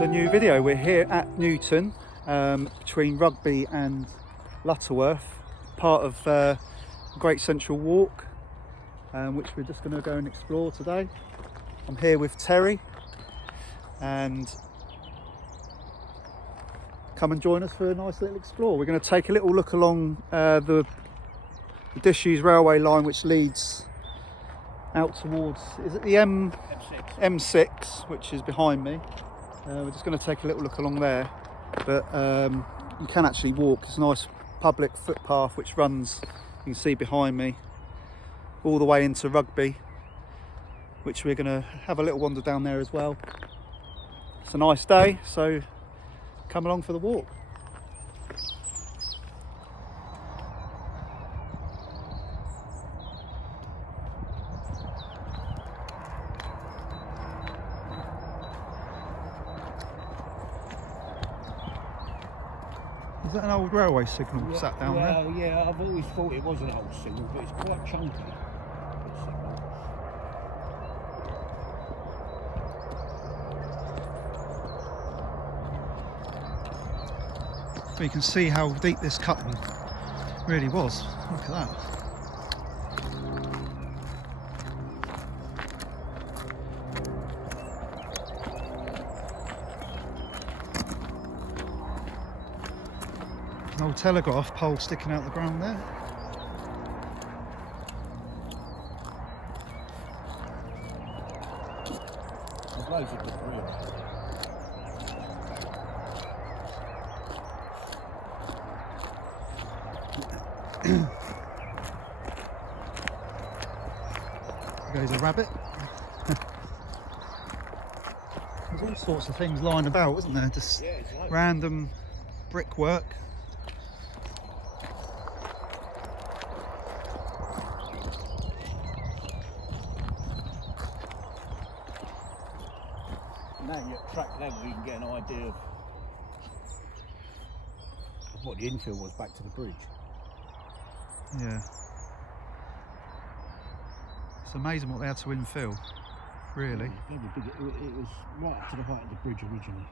to a new video. We're here at Newton, between Rugby and Lutterworth, part of Great Central Walk, which we're just going to go and explore today. I'm here with Terry, and come and join us for a nice little explore. We're going to take a little look along the disused railway line, which leads out towards, is it the M6, which is behind me. We're just going to take a little look along there, but you can actually walk. It's a nice public footpath which runs, you can see behind me, all the way into Rugby, which we're going to have a little wander down there as well. It's a nice day, so come along for the walk. Is that an old railway signal sat down there? Yeah, I've always thought it was an old signal, but it's quite chunky. So you can see how deep this cutting really was. Look at that. An old telegraph pole sticking out the ground there. There's loads of debris. There goes a rabbit. There's all sorts of things lying about, isn't there? Just random brickwork. Now you're at track level, you can get an idea of what the infill was back to the bridge. Yeah. It's amazing what they had to infill, really. It was right up to the height of the bridge originally.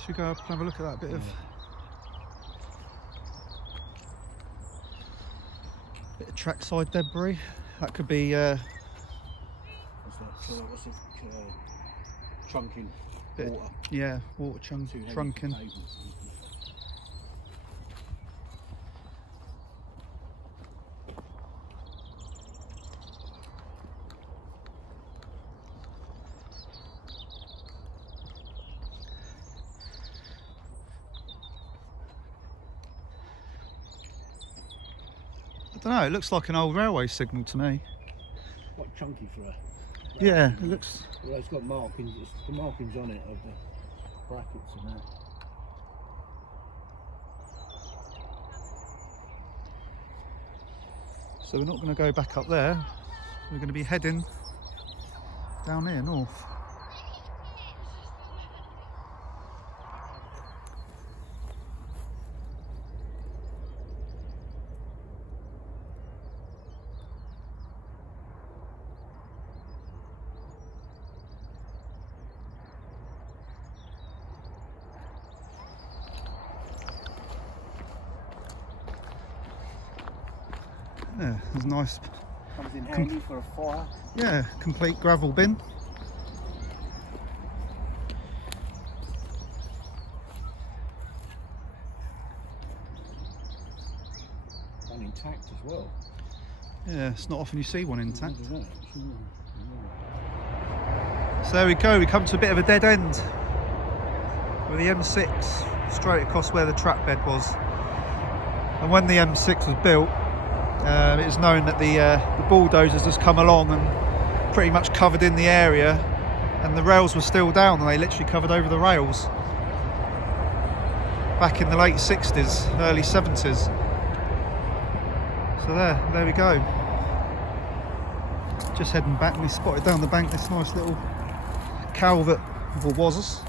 Should we go up and have a look at that bit of trackside debris? That could be what's it? Trunking water. Yeah, water trunking. I don't know, it looks like an old railway signal to me. Quite chunky for a... Yeah, it looks... Well, it's got markings, the markings on it of the brackets and that. So we're not going to go back up there, we're going to be heading down here, north. Yeah, there's a nice... Comes in handy for a fire. Yeah, complete gravel bin. One intact as well. Yeah, it's not often you see one intact. So there we go, we come to a bit of a dead end with the M6 straight across where the track bed was. And when the M6 was built, it was known that the bulldozers just come along and pretty much covered in the area, and the rails were still down, and they literally covered over the rails back in the late 60s, early 70s. So there we go. Just heading back, and we spotted down the bank this nice little calvert, or was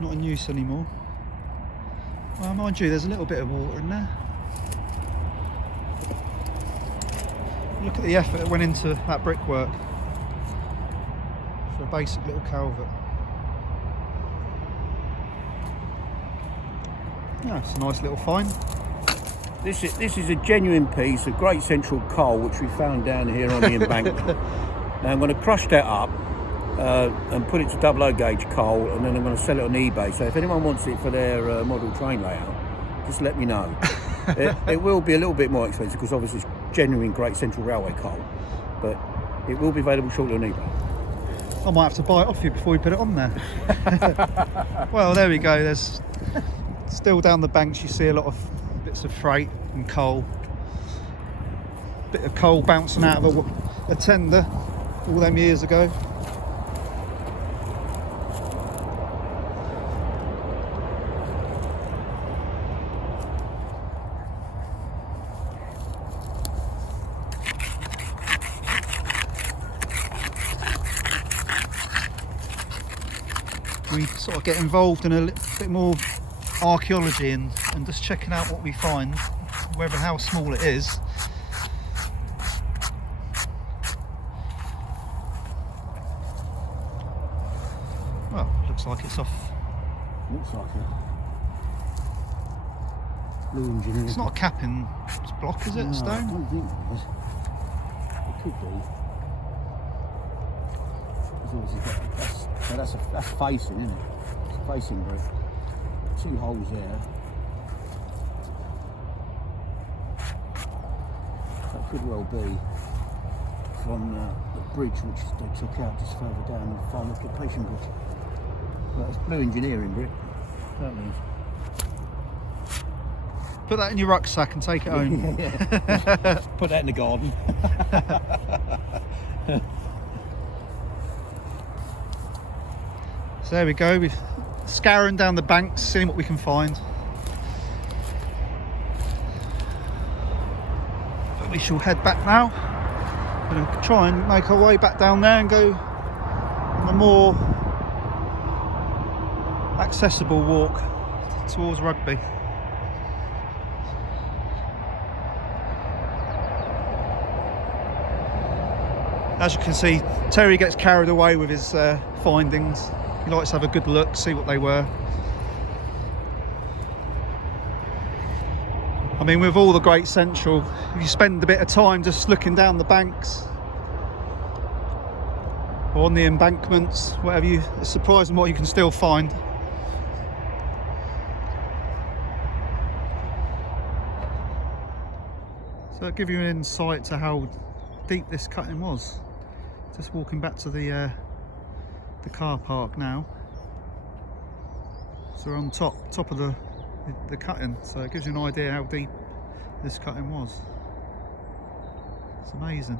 not in use anymore. Well, mind you, there's a little bit of water in there. Look at the effort that went into that brickwork for a basic little culvert. Yeah, it's a nice little find. This is a genuine piece of Great Central coal which we found down here on the embankment. Now I'm going to crush that up and put it to 00 gauge coal, and then I'm going to sell it on eBay. So if anyone wants it for their model train layout, just let me know. It will be a little bit more expensive because obviously it's genuine Great Central Railway coal, but it will be available shortly on eBay. I might have to buy it off you before we put it on there. Well, there we go. There's still down the banks you see a lot of bits of freight and coal. Bit of coal bouncing out of a tender all them years ago. We sort of get involved in a little bit more archaeology and just checking out what we find, whether how small it is. Well, looks like it's off. Looks like it. Blue engineer. It's not a capping block, is it? No, Stone? I don't think it is. It could be. That's facing, isn't it? It's facing brick. 2 holes there. That could well be from the bridge which they took out just further down the final occupation bridge. But it's blue engineering brick. Certainly is. Put that in your rucksack and take it home. Yeah. Put that in the garden. So there we go, we're scouring down the banks, seeing what we can find. But we shall head back now. We're going to try and make our way back down there and go on a more accessible walk towards Rugby. As you can see, Terry gets carried away with his findings. He likes to have a good look, see what they were. I mean, with all the Great Central, if you spend a bit of time just looking down the banks or on the embankments, whatever, it's surprising what you can still find. So it'll give you an insight to how deep this cutting was. Just walking back to the car park now. So we're on top of the cutting, so it gives you an idea how deep this cutting was. It's amazing.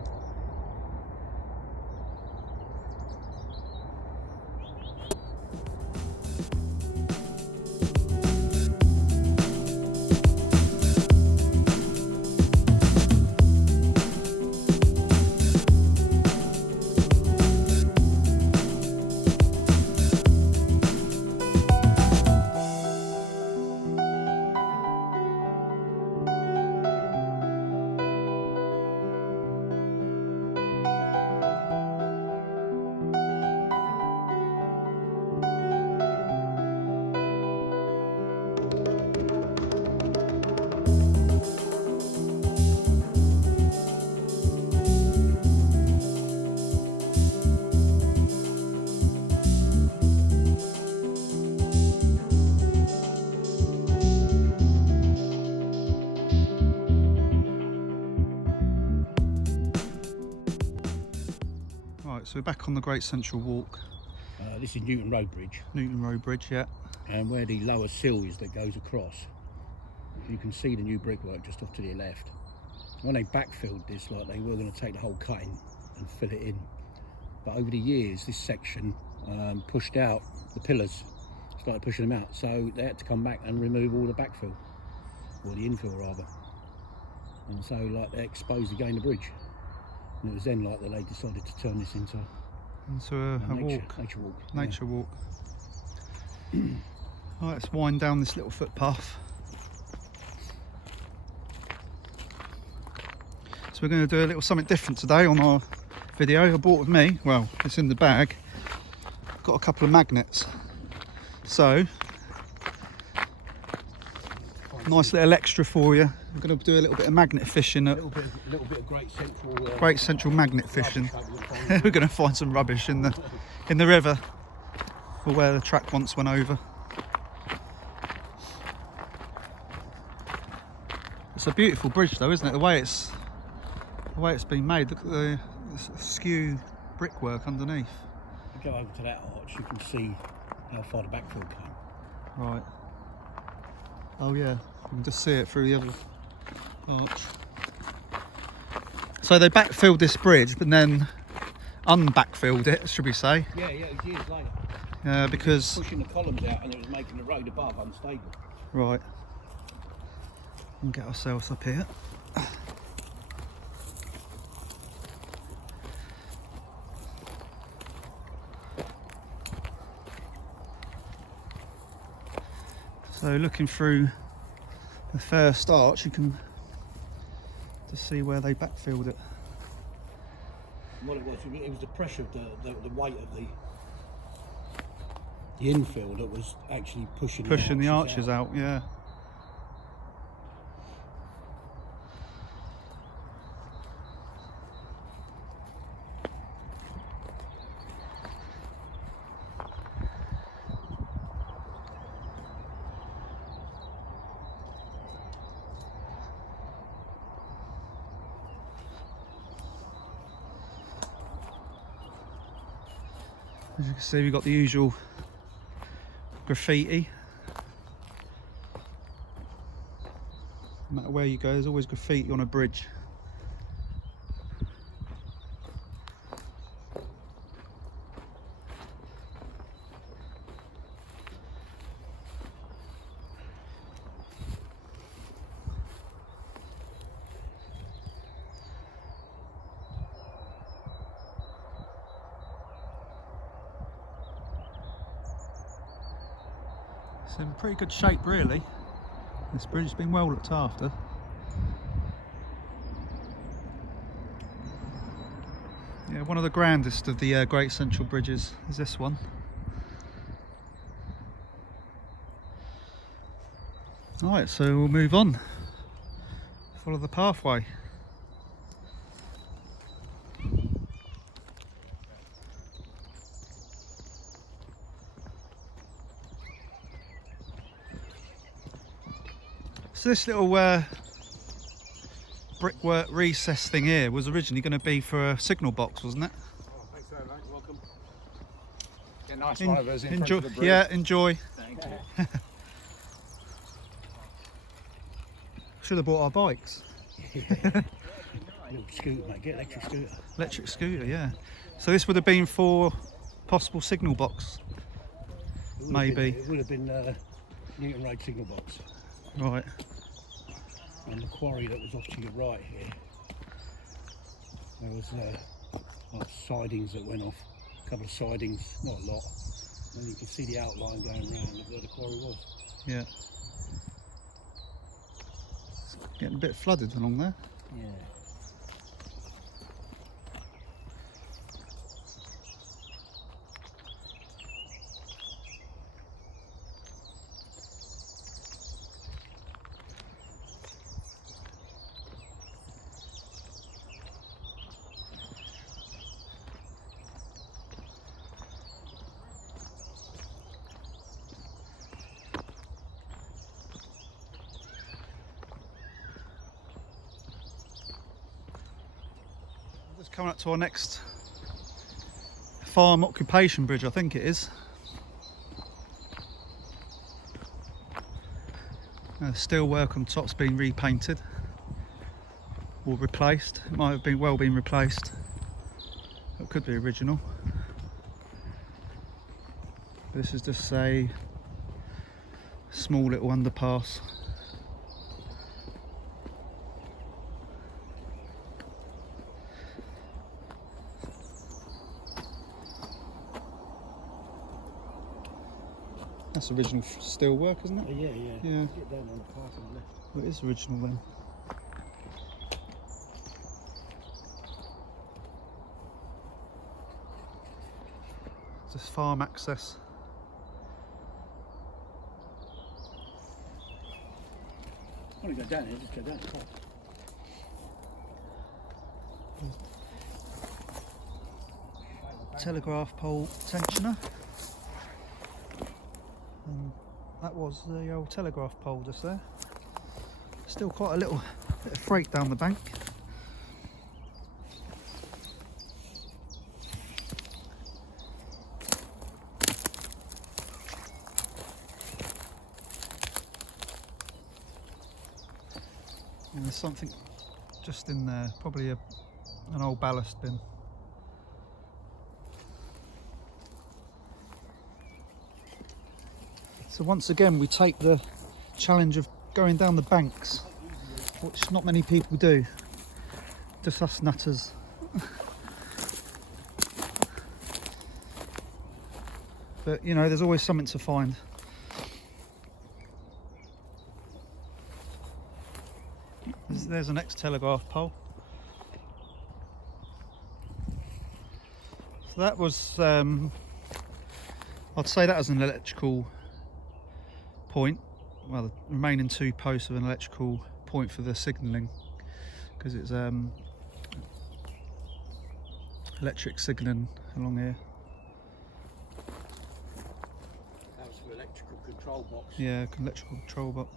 Right, so we're back on the Great Central Walk. This is Newton Road Bridge. Newton Road Bridge, yeah. And where the lower sill is that goes across, you can see the new brickwork just off to the left. When they backfilled this, like, they were going to take the whole cutting and fill it in. But over the years, this section pushed out the pillars, started pushing them out. So they had to come back and remove all the backfill, or the infill rather. And so, like, they exposed again the bridge. And it was then, like, that they decided to turn this into a nature walk. Yeah. Nature walk. Right, let's wind down this little footpath. So we're going to do a little something different today on our video. I brought with me, well, it's in the bag, got a couple of magnets. So Nice little extra for you. We're going to do a little bit of magnet fishing. A little bit of Great Central. Great Central magnet fishing. We're going to find some rubbish in the river, or where the track once went over. It's a beautiful bridge, though, isn't it? The way it's been made. Look at the skew brickwork underneath. If you go over to that arch, you can see how far the backfill came. Right. Oh yeah, you can just see it through the other arch. So they backfilled this bridge, but then unbackfilled it, should we say? Yeah, it was years later. Because pushing the columns out, and it was making the road above unstable. Right. And get ourselves up here. So looking through the first arch, you can just see where they backfilled it. And what it was the pressure of the weight of the infill that was actually pushing the arches out. Yeah. As you can see, we've got the usual graffiti. No matter where you go, there's always graffiti on a bridge. It's in pretty good shape, really. This bridge has been well looked after. Yeah, one of the grandest of the Great Central Bridges is this one. Alright, so we'll move on. Follow the pathway. So this little brickwork recess thing here was originally going to be for a signal box, wasn't it? Oh, thanks so much. Welcome. Get nice riders in front enjoy, of the bridge. yeah, enjoy. Thank you. Should have bought our bikes. Little scooter, mate. Get electric scooter. Electric scooter, yeah. So this would have been for possible signal box, maybe. It would have been Newton Road signal box. Right. And the quarry that was off to your right here, there was like sidings that went off, a couple of sidings, not a lot. And then you can see the outline going around of where the quarry was. Yeah. It's getting a bit flooded along there. Yeah. Just coming up to our next farm occupation bridge, I think it is. Steel work on top's been repainted or replaced. It might have been replaced. It could be original. This is just a small little underpass. That's original steel work, isn't it? Yeah. Yeah. Get down on the path on the left. Well, it is original then. Just farm access. want to go down here, just go down the top. Telegraph pole tensioner. And that was the old telegraph pole just there. Still quite a little bit of freight down the bank. And there's something just in there, probably an old ballast bin. So once again we take the challenge of going down the banks, which not many people do, just us nutters. But you know, there's always something to find. There's an ex-telegraph pole. So that was, I'd say that was an electrical point. Well, the remaining 2 posts of an electrical point for the signalling, because it's electric signalling along here. That was for electrical control box. Yeah, electrical control box.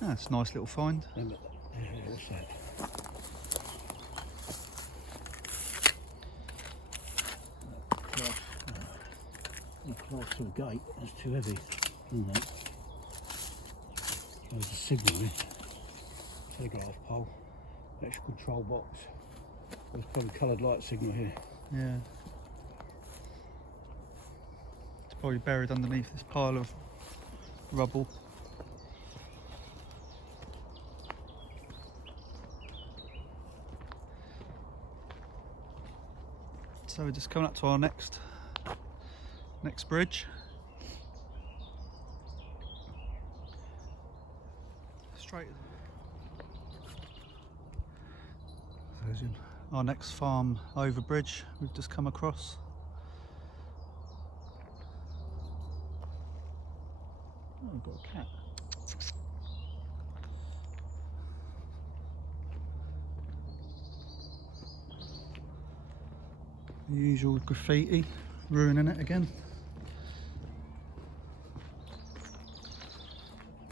That's a nice little find. What's that? The class to a gate, that's too heavy, isn't it? There's a signal here. Telegraph pole, electrical control box. There's probably coloured light signal here. Yeah. It's probably buried underneath this pile of rubble. So we're just coming up to our next bridge. Straight. Our next farm over bridge we've just come across. Oh, we've got a cat. The usual graffiti, ruining it again.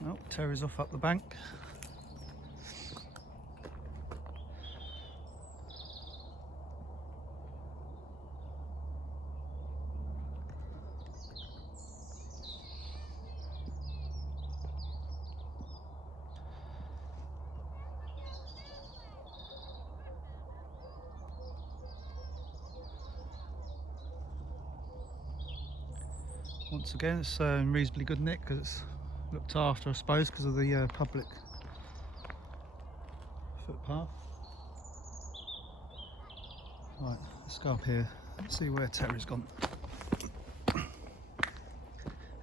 Oh, Terry's off up the bank. Once again, it's in reasonably good nick because it's looked after, I suppose, because of the public footpath. Right, let's go up here and see where Terry's gone.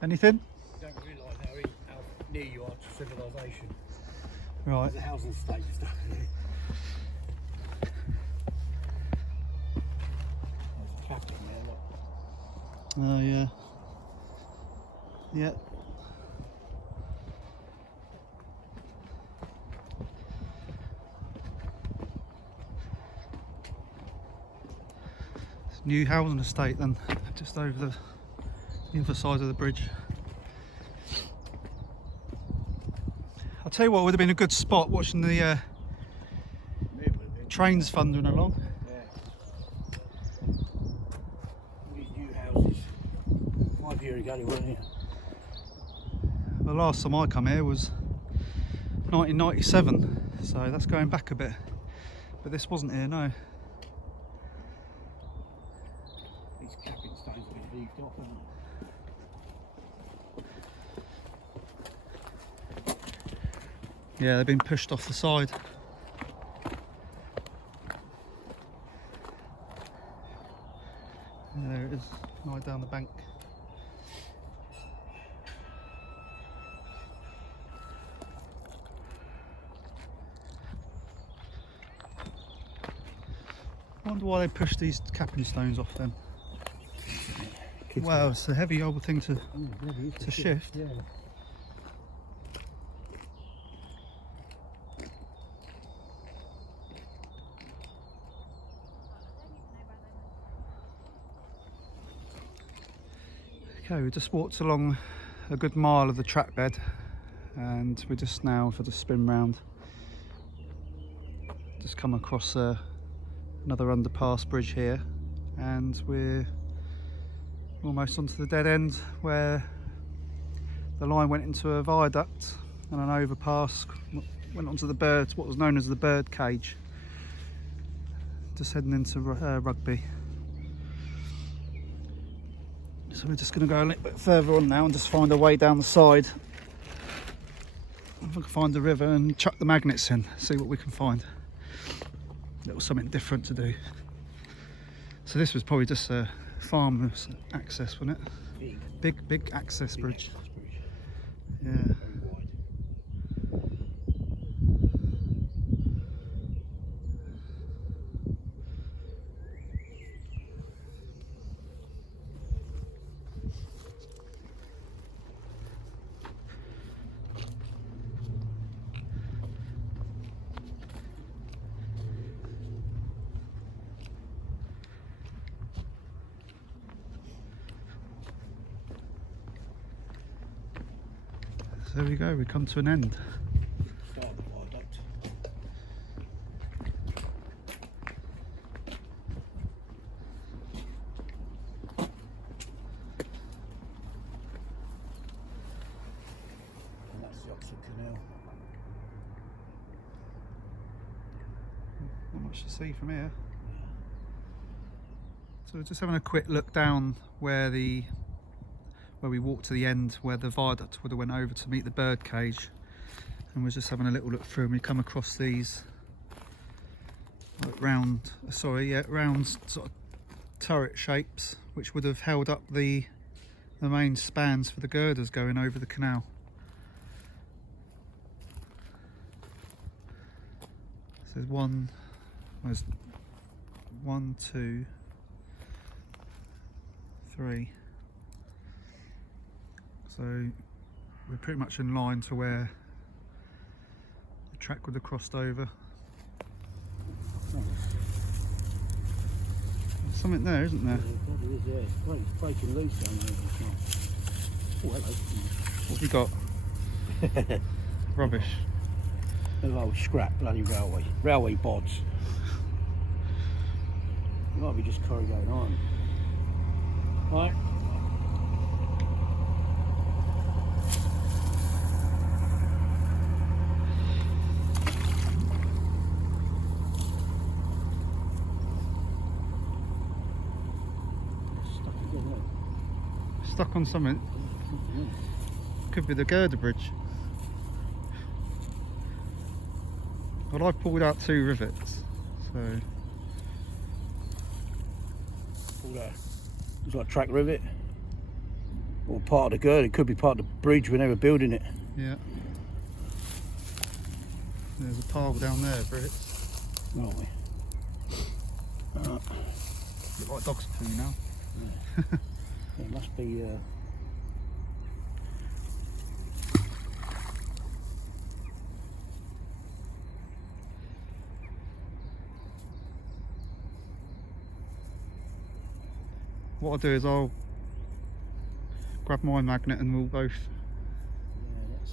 Anything? You don't realise how near you are to civilization. Right. There's a housing estate stuff here. There's a cap in there, look. Oh yeah. Yeah. It's a new housing estate then, just over the other side of the bridge. I'll tell you what would have been a good spot, watching the trains thundering along. Yeah. These new houses. 5 years ago they weren't here. The last time I come here was 1997, so that's going back a bit. But this wasn't here, no. These capping stones have been heaved off, haven't they? Yeah, they've been pushed off the side. Yeah, there it is, right down the bank. I wonder why they pushed these capping stones off then. Wow, it's a heavy old thing to shift. Yeah. Okay, we just walked along a good mile of the track bed and we're just now for the spin round. Just come across another underpass bridge here and we're almost onto the dead end where the line went into a viaduct and an overpass, went onto the bird, what was known as the bird cage. Just heading into Rugby. So we're just going to go a little bit further on now and just find a way down the side. If we can find the river and chuck the magnets in, see what we can find. A little something different to do. So this was probably just a farmer's access, wasn't it? Big access bridge. Yeah. Very wide. So there we go, we come to an end. Start of the viaduct. And that's the Oxford Canal. Not much to see from here. So we're just having a quick look down where we walked to the end where the viaduct would have went over to meet the bird cage, and we're just having a little look through and we come across these like round sort of turret shapes which would have held up the main spans for the girders going over the canal. So there's one, 2, 3. So we're pretty much in line to where the track would have crossed over. There's something there, isn't there? Yeah, it is, yeah. It's breaking loose down there. Oh, hello. What have we got? Rubbish. Oh, scrap, bloody railway bods. It might be just corrugated iron. Right. Stuck again, look. Stuck on something. Could be the girder bridge. Well, I've pulled out 2 rivets, so All that. It's like a track rivet. Or part of the girder. It could be part of the bridge when they were building it. yeah. There's a pile down there of rivets. Aren't we? Look like dog's poo now. It must be. What I'll do is I'll grab my magnet and we'll both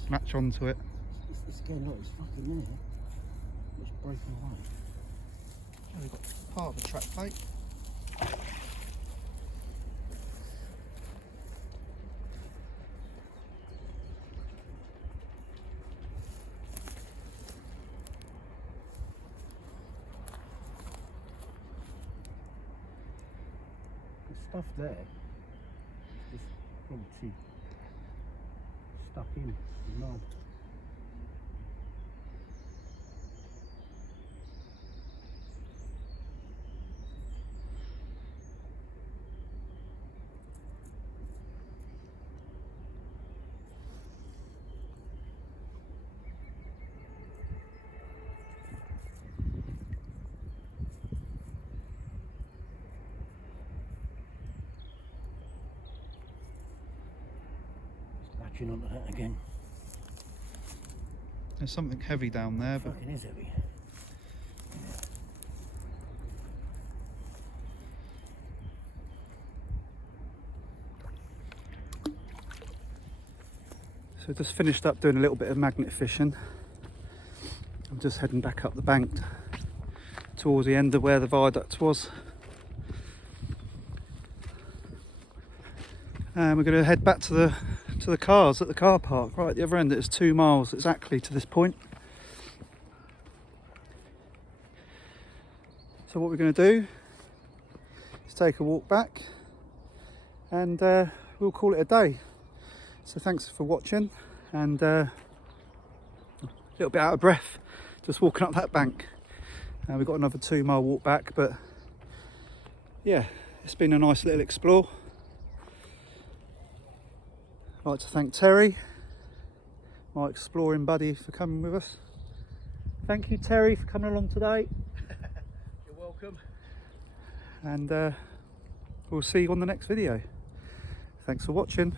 latch onto it. It's again, look, it's fucking in here. It's breaking away. Oh, we've got part of the track plate. Stuff there. It's just obviously stuck in the mud. Latching onto that again. There's something heavy down there, but Fucking is heavy. So just finished up doing a little bit of magnet fishing. I'm just heading back up the bank towards the end of where the viaduct was. And we're going to head back to the cars at the car park, right at the other end. It's 2 miles exactly to this point. So what we're going to do is take a walk back and we'll call it a day. So thanks for watching, and a little bit out of breath just walking up that bank. We've got another 2 mile walk back, but yeah, it's been a nice little explore. I'd like to thank Terry, my exploring buddy, for coming with us. Thank you, Terry, for coming along today. You're welcome. And we'll see you on the next video. Thanks for watching.